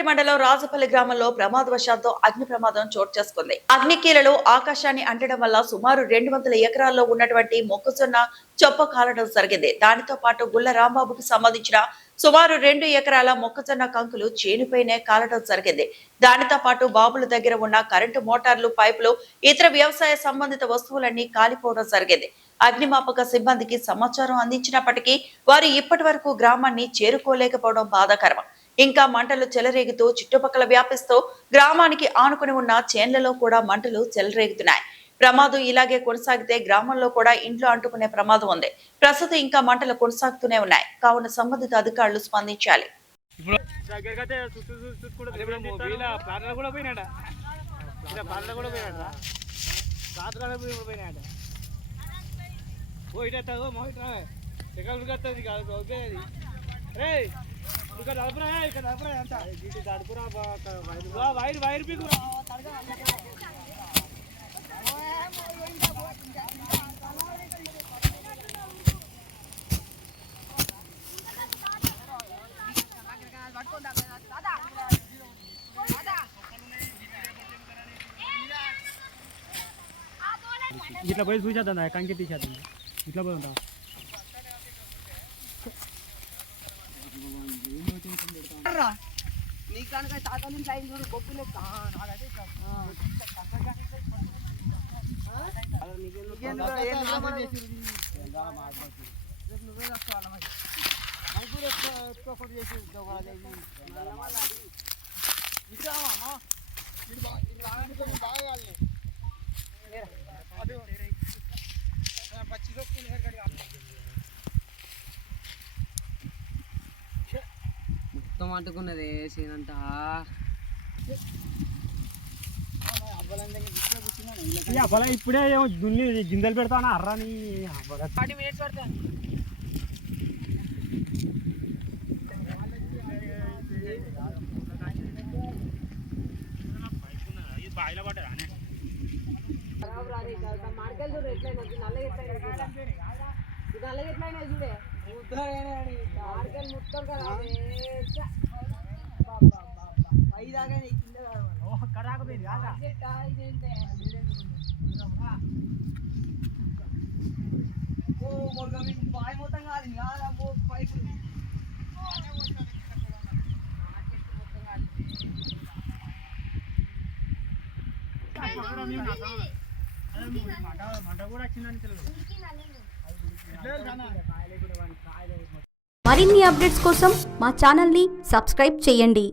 కొత్తపేట మండలం రాజపల్లి గ్రామంలో ప్రమాదవశాత్తు అగ్ని ప్రమాదం చోటు చేసుకుంది. అగ్నికీలలు ఆకాశాన్ని అంటడం వల్ల సుమారు 200 ఎకరాల్లో ఉన్నటువంటి మొక్కజొన్న చొప్ప కాలడం జరిగింది. దానితో పాటు గుల్ల రాంబాబుకు సంబంధించిన సుమారు 2 ఎకరాల మొక్కజొన్న కంకులు చేనుపైనే కాలడం జరిగింది. దానితో పాటు బాబుల దగ్గర ఉన్న కరెంటు మోటార్లు, పైపులు, ఇతర వ్యవసాయ సంబంధిత వస్తువులన్నీ కాలిపోవడం జరిగింది. అగ్నిమాపక సిబ్బందికి సమాచారం అందించినప్పటికీ వారు ఇప్పటి వరకు గ్రామాన్ని చేరుకోలేకపోవడం బాధాకరం. ఇంకా మంటలు చెలరేగుతూ చుట్టుపక్కల వ్యాపిస్తూ గ్రామానికి ఆనుకుని ఉన్న చేన్లలో కూడా మంటలు చెలరేగుతున్నాయి. ప్రమాదం ఇలాగే కొనసాగితే గ్రామంలో కూడా ఇంట్లో అంటుకునే ప్రమాదం ఉంది. ప్రస్తుతం ఇంకా మంటలు కొనసాగుతూనే ఉన్నాయి. కావున సంబంధిత అధికారులు స్పందించాలి. ఇట్లా పోయి చూసేద్దాం, కంకి తీసేద్దాం. ఇట్లా పోయి ఉంటాం. మొత్తం అంటుకున్నది సీనంతా. ఇప్పుడే దున్ని గింజలు పెడతాను అర్రాని 40 minutes పడతాను. నల్లగెట్లయినా చూడే మొత్తం కదా ఐదాగా బాయ్ మొత్తం కాదు పైపు మంట కూడా వచ్చిందని తెలియదు. మరిన్ని అప్డేట్స్ కోసం మా ఛానల్ని సబ్స్క్రైబ్ చేయండి.